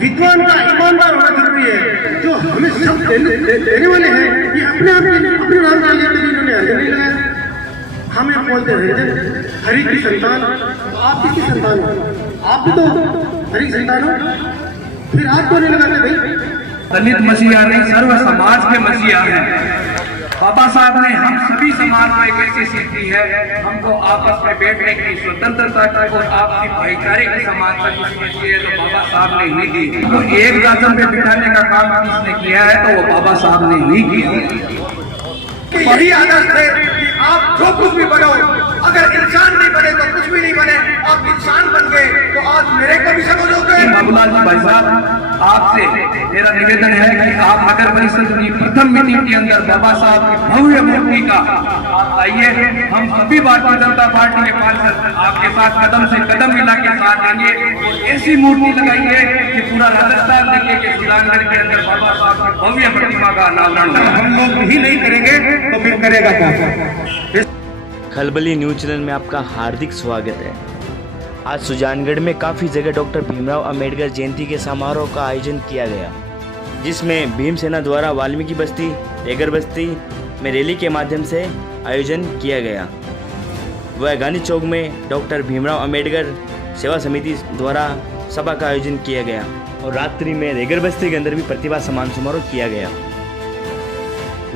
विद्वान का ईमानदार होना जरूरी है। जो हमें सब देने वाले हैं ये अपने आप अपने नाम के लिए इन्होंने हरिजन नहीं लगाया। हमें बोलते हरिजन, हरि की संतान। तो आप किसकी संतान हो? आप भी तो हरि की संतान हो, फिर आप क्यों नहीं लगाते भाई? दलित मसीहा नहीं, सर्व समाज के मसीहा हैं। बाबा साहब ने हम सभी समाज को एक ऐसी सीख दी है, हमको आपस में बैठने की स्वतंत्रता की और आपसी भाईचारे की समाज तक इसमें तो बाबा साहब ने ही दी। तो एक दर्जन पे बिठाने का काम किसने किया है तो वो बाबा साहब ने ही किया। यही आदर्श है कि आप जो कुछ भी बनो, अगर इंसान नहीं बने तो कुछ भी नहीं बने। आप इंसान बन गए तो आज मेरे कभी समझोगे। बाबूलाल जी भाई साहब, आपसे मेरा निवेदन है कि आप नगर परिषद की प्रथम मीटिंग के अंदर बाबा साहब की भव्य मूर्ति का आप आइए। हम सभी भारतीय जनता पार्टी के पार्षद आपके साथ कदम से कदम मिला के साथ आएंगे और ऐसी मूर्ति लगाएंगे कि पूरा राजस्थान देखे कि शिलांगढ़ के अंदर बाबा साहब की भव्य प्रतिमा का अनावरण। हम लोग ही नहीं करेंगे तो फिर करेगा कौन? खलबली न्यूज चैनल में आपका हार्दिक स्वागत है। आज सुजानगढ़ में काफ़ी जगह डॉक्टर भीमराव अंबेडकर जयंती के समारोह का आयोजन किया गया, जिसमें भीमसेना द्वारा वाल्मीकि बस्ती, रेगर बस्ती में रैली के माध्यम से आयोजन किया गया। वह गांधी चौक में डॉक्टर भीमराव अंबेडकर सेवा समिति द्वारा सभा का आयोजन किया गया और रात्रि में रेगर बस्ती के अंदर भी प्रतिभा सम्मान समारोह किया गया।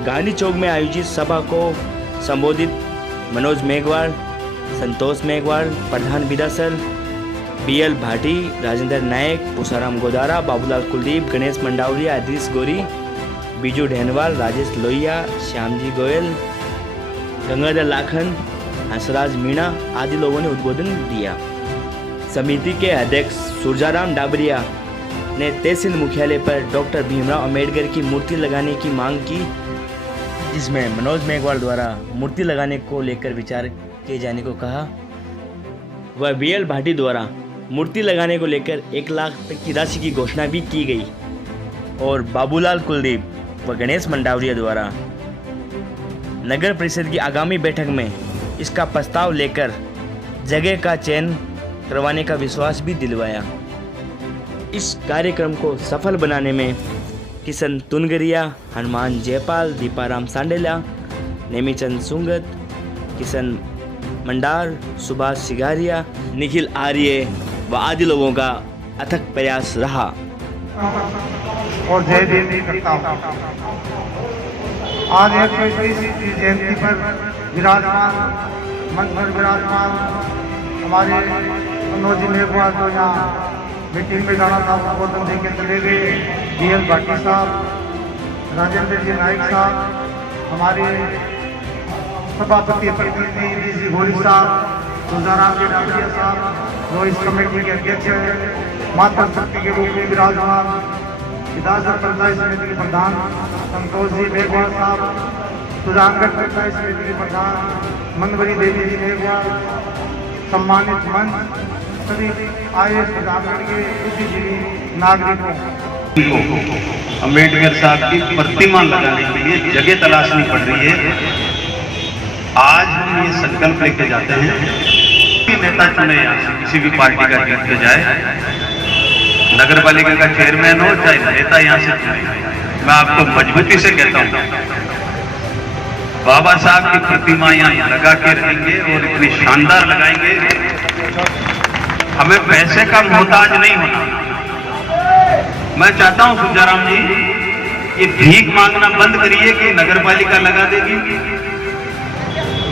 गांधी चौक में आयोजित सभा को संबोधित मनोज मेघवाल, संतोष मेघवाल, प्रधान विदासर, BL भाटी, राजेंद्र नायक, पुषाराम गोदारा, बाबूलाल कुलदीप, गणेश मंडावरिया, आदिश गोरी, बीजू ढेनवाल, राजेश लोहिया, श्यामजी गोयल, गंगाधर लाखन, हंसराज मीणा आदि लोगों ने उद्बोधन दिया। समिति के अध्यक्ष सुरजाराम डाबरिया ने तहसील मुख्यालय पर डॉक्टर भीमराव अंबेडकर की मूर्ति लगाने की मांग की, जिसमें मनोज मेघवाल द्वारा मूर्ति लगाने को लेकर विचार किए जाने को कहा। वह BL भाटी द्वारा मूर्ति लगाने को लेकर 1 लाख तक की राशि की घोषणा भी की गई और बाबूलाल कुलदीप व गणेश मंडावरिया द्वारा नगर परिषद की आगामी बैठक में इसका प्रस्ताव लेकर जगह का चयन करवाने का विश्वास भी दिलवाया। इस कार्यक्रम को सफल बनाने में किशन तुनगरिया, हनुमान जयपाल, दीपाराम सांडेला, नेमीचंद सुंगत, किशन मंडार, सुभाष सिगारिया, निखिल आर्य व आदि लोगों का अथक प्रयास रहा। और जय देव भी करता हूँ। आज 121वीं जयंती पर विराजमान, मंच पर विराजमान हमारे मनोज मेघवाल जो यहाँ मीटिंग में जाना था संबोधन दे के चले गए, BL भाटी साहब, राजेंद्र जी नायक साहब, हमारे सभापति प्रतिनिधि DC घोरी साहब, सुजाराम जी डाबरिया साहब जो इस कमेटी के अध्यक्ष हैं, माता शक्ति के रूप में विराजमान विधानसभा पंचायत समिति के प्रधान संतोष जी मेघवाल साहब, सुजानगढ़ पंचायत समिति के प्रधान मनवरी देवी जी मेघवाल, सम्मानित मंच सभी आए सुजानगढ़ के बुद्धिजीवी नागरिकों। अंबेडकर साहब की प्रतिमा लगाने के लिए जगह तलाशनी पड़ रही है। आज हम ये संकल्प लेके जाते हैं कि नेता चुने यहाँ से किसी भी पार्टी का जीत के जाए, नगर पालिका का चेयरमैन हो चाहे नेता यहाँ से चुने। मैं आपको मजबूती से कहता हूँ बाबा साहब की प्रतिमा यहाँ लगा के रहेंगे और इतनी शानदार लगाएंगे, हमें पैसे का मोहताज नहीं होना। मैं चाहता हूं सुजाराम जी ये भीख मांगना बंद करिए कि नगर पालिका लगा देगी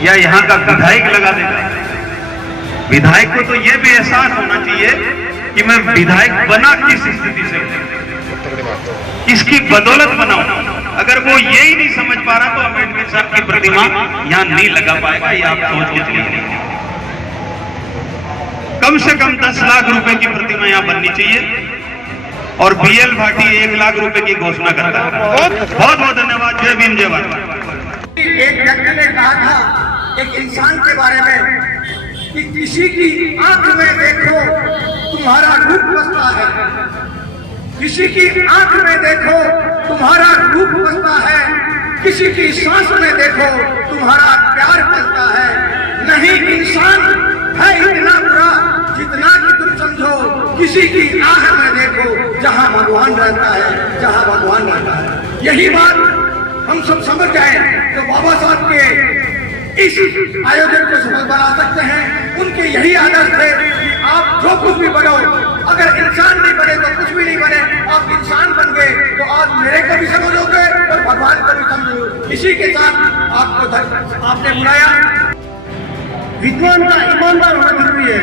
या यहाँ का विधायक लगा देगा। विधायक को तो ये भी एहसास होना चाहिए कि मैं विधायक बना किस स्थिति से, किसकी बदौलत बनाऊं। अगर वो ये ही नहीं समझ पा रहा तो अम्बेडकर साहब की प्रतिमा यहाँ नहीं लगा पाएगा। ये आप सोच के चलिए, कम से कम 10 लाख रुपए की प्रतिमा यहाँ बननी चाहिए और BL भाटी 1 लाख रुपए की घोषणा करता है। बहुत बहुत धन्यवाद। जय भीम, जय भारत। एक व्यक्ति ने कहा था एक इंसान के बारे में कि किसी की आंख में देखो तुम्हारा रूप बसता है, किसी की आंख में देखो तुम्हारा रूप बसता है, किसी की सांस में देखो तुम्हारा प्यार बसता है। नहीं इंसान है इतना बुरा जितना कि तुम समझो, किसी की आंख में देखो जहाँ भगवान रहता है, जहाँ भगवान रहता है। यही बात हम सब समझ जाए तो बाबा साहब के इस आयोजन को सफल बना सकते हैं। उनके यही आदर्श थे कि आप जो कुछ भी बनो, अगर इंसान नहीं बने तो कुछ भी नहीं बने। आप इंसान बन गए तो आप मेरे को भी समझोगे और भगवान को भी समझोगे। इसी के साथ आपको आपने बुलाया। विद्वान का ईमानदार होना जरूरी है।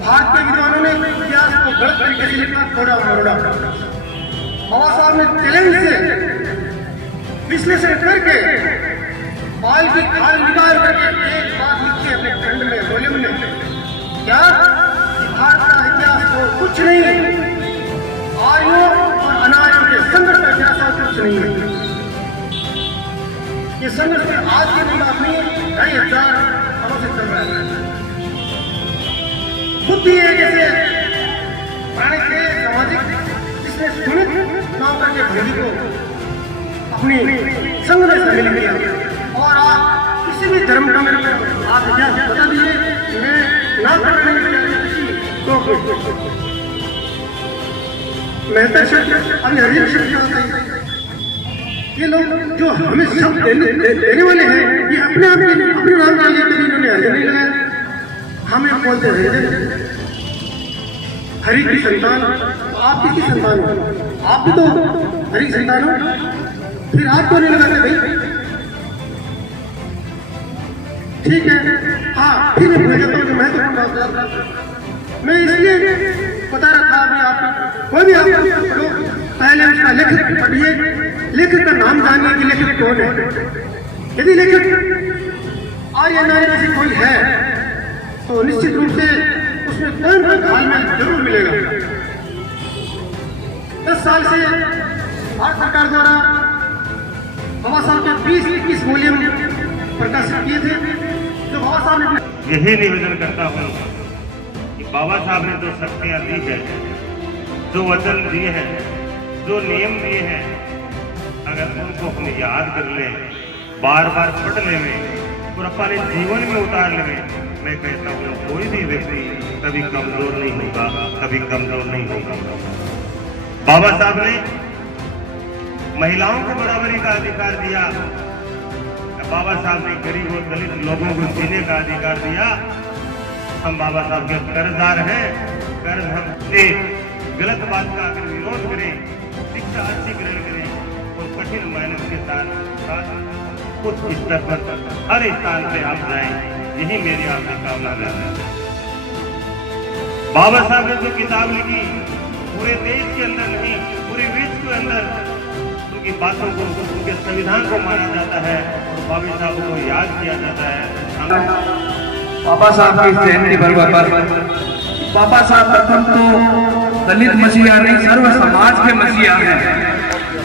भारत के विद्वानों ने इतिहास को गलत तरीके से लिखा, थोड़ा मोड़ा। बाबा साहब ने चैलेंज से विश्लेषण करके बाल की खाल निकाल करके एक बात लिखी अपने खंड में, वॉल्यूम में, क्या भारत का इतिहास को कुछ नहीं, आर्यों और अनार्यों के संघर्ष का इतिहास कुछ नहीं है। ये संघर्ष में आज की नहीं, अपनी 2500 सालों से चल रहा है। बुद्धि है जैसे प्राणी थे सामाजिक, जिसने सुनित नाम करके भूमि को अपनी संघ में शामिल किया। और आप किसी भी धर्म का मेरे को आप इतिहास बता दीजिए, मैं ना करने किसी तो मेहतर शब्द अन्य हरिजन शब्द, ये लोग जो हमें शब्द देने वाले हैं, ये अपने आप अपने नाम डाल लेते, इन्होंने हरिजन नहीं लगाया, हमें बोलते हरिजन, हरि की संतान। तो आप किसकी संतान हो? आप भी तो हरि की संतान हो, फिर आपको नहीं लगाते भाई? ठीक है, हाँ, फिर मैं भूल जाता हूँ कि मैं तो मैं इसलिए बता रखा अभी आप कोई भी आप लोग पहले उसका लेखक पढ़िए, लेखक का नाम जानिए कि लेखक कौन है। यदि लेखक आर्य नारी में से कोई है तो निश्चित रूप से उसमें कोई ना कोई तालमेल जरूर मिलेगा। 10 साल से भारत सरकार द्वारा बाबा साहब के 20-21 वॉल्यूम प्रकाशित किए थे, जो बाबा साहब ने। यही निवेदन करता हूँ कि बाबा साहब ने जो शक्तियाँ दी है, जो वचन दिए हैं, जो नियम दिए हैं, अगर उनको हम याद कर लें, बार बार पढ़ लें और अपने जीवन में उतार लें, मैं कहता हूँ कोई भी व्यक्ति कभी कमजोर नहीं होगा, कभी कमजोर नहीं होगा। बाबा साहब ने महिलाओं को बराबरी का अधिकार दिया, बाबा साहब ने गरीब और दलित लोगों को जीने का अधिकार दिया। हम बाबा साहब के कर्जदार हैं, कर्ज हमसे गलत बात का अगर विरोध करें, शिक्षा अच्छी ग्रहण करें और कठिन मेहनत के साथ कुछ स्तर पर हर स्थान पे आप जाएं, यही मेरी आपकी कामना है। बाबा साहब ने जो किताब लिखी, पूरे देश के अंदर नहीं, पूरे विश्व के अंदर उनकी बातों को, उनके संविधान को माना जाता है और बाबा साहब को याद किया जाता है। बाबा साहब की जयंती पर बाबा साहब प्रथम तो दलित मसीहा नहीं, सर्व समाज के मसीहा हैं।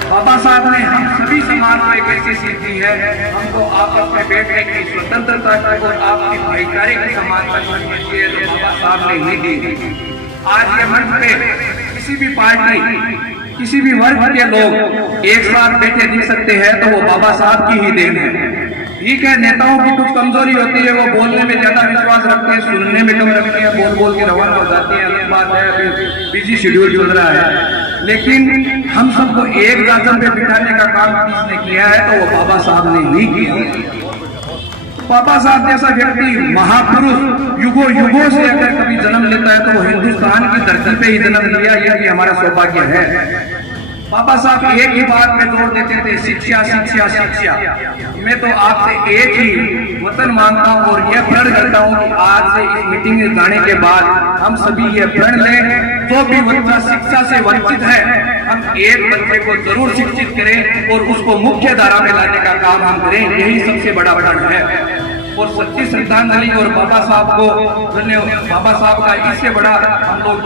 बाबा साहब ने हम सभी समाज को एक ऐसी सीख दी है, हमको आपस में बैठने की स्वतंत्रता और आपकी भाईचारे की समानता की है, जो बाबा साहब ने ही दी। आज ये मंच पे किसी भी पार्टी, किसी भी वर्ग के लोग एक साथ बैठे दिख सकते हैं तो वो बाबा साहब की ही देन है। ठीक है, नेताओं की कुछ कमजोरी होती है, वो बोलने में ज्यादा विश्वास रखते हैं, सुनने में कम रखते हैं, बोल बोल के रवाना हो जाती है, अलग बात है, अभी बिजी शेड्यूल चल रहा है। लेकिन हम सबको एक दांतन पे बिठाने का काम किसने किया है तो वो बाबा साहब ने ही किया। बाबा साहब जैसा व्यक्ति, महापुरुष, युगों युगों से अगर कभी जन्म लेता है तो वो हिंदुस्तान की धरती पे ही जन्म लिया, यह भी हमारा सौभाग्य है। बाबा साहब एक ही बात में जोर देते थे, शिक्षा शिक्षा शिक्षा। मैं तो आपसे एक ही वचन मांगता हूँ और यह प्रण करता हूँ कि आज से इस मीटिंग में जाने के बाद हम सभी ये प्रण लें, जो भी बच्चा शिक्षा से वंचित है, हम एक बच्चे को जरूर शिक्षित करें और उसको मुख्य धारा में लाने का काम हम करें, यही सबसे बड़ा प्रण है। और सच्ची श्रद्धांजलि और बाबा साहब को धन्यवाद। बाबा साहब का इससे बड़ा हम लोग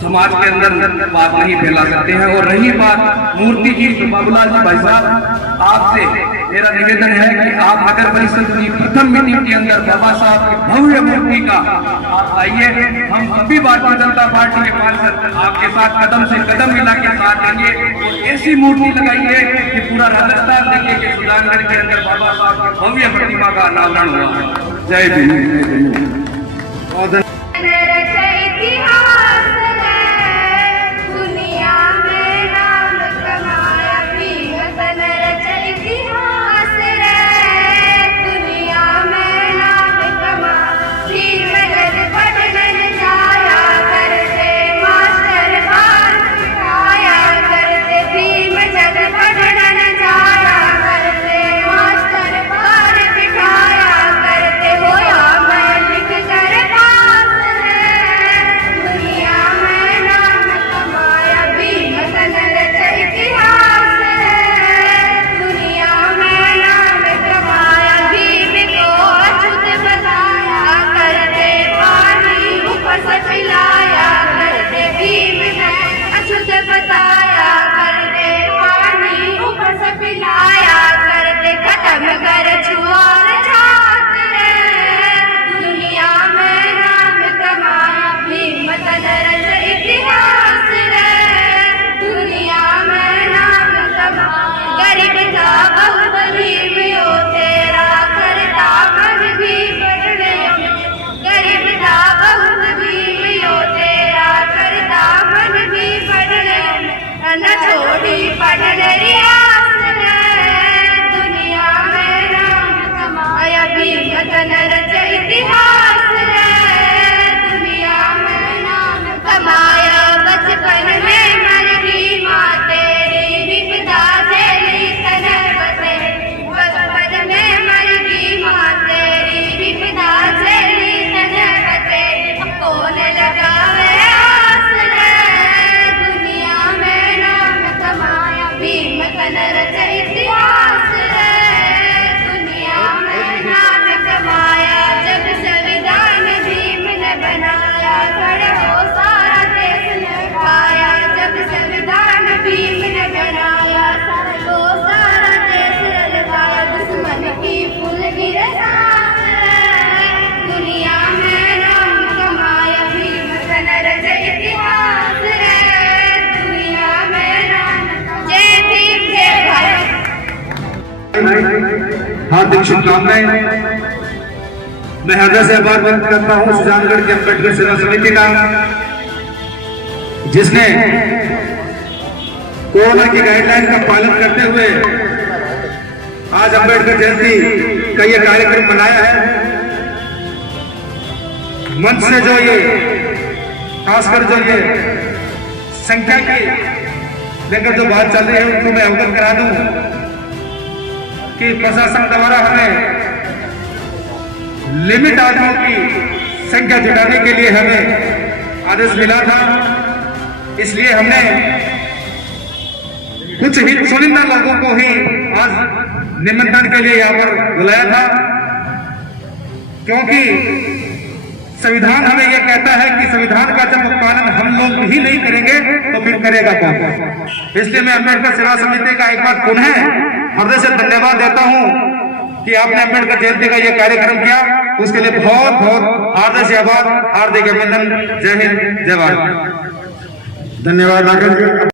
समाज के अंदर बात नहीं फैला सकते हैं। और रही बात मूर्ति की, तो बाबूलाल जी भाई साहब, आपसे मेरा निवेदन है कि आप नगर परिषद की प्रथम मीटिंग के अंदर बाबा साहब की भव्य मूर्ति का आप आइए। हम सभी भारतीय जनता पार्टी के पार्षद आपके साथ कदम से कदम मिला के साथ देंगे और ऐसी मूर्ति लगाइए कि पूरा राजस्थान देखे कि सुजानगढ़ के अंदर बाबा साहब की भव्य प्रतिमा का अनावरण हुआ। जय भीम। इतिहास है दुनिया हार्दिक शुभकामनाएं। मैं हृदय से आभार व्यक्त करता हूं सुजानगढ़ के अम्बेडकर सेवा समिति का, जिसने कोरोना की गाइडलाइन का पालन करते हुए आज अम्बेडकर जयंती का यह कार्यक्रम मनाया है। मंच से जो ये खासकर जो ये संख्या की लेकर जो बात चल रही है उनको मैं अवगत करा दूं कि प्रशासन द्वारा हमें लिमिट आदमियों की संख्या जुटाने के लिए हमें आदेश मिला था, इसलिए हमने कुछ ही चुनिंदा लोगों को ही आज निमंत्रण के लिए यहाँ पर बुलाया था, क्योंकि संविधान हमें यह कहता है कि संविधान का जब पालन हम लोग ही नहीं करेंगे तो फिर करेगा कौन। इसलिए मैं अम्बेडकर सेवा समिति का एक बार पुनः हृदय से धन्यवाद देता हूं कि आपने अम्बेडकर जयंती का यह कार्यक्रम किया, उसके लिए बहुत बहुत हृदय से आभार, हार्दिक अभिनंदन। जय हिंद, जय भारत। धन्यवाद राकेश जी।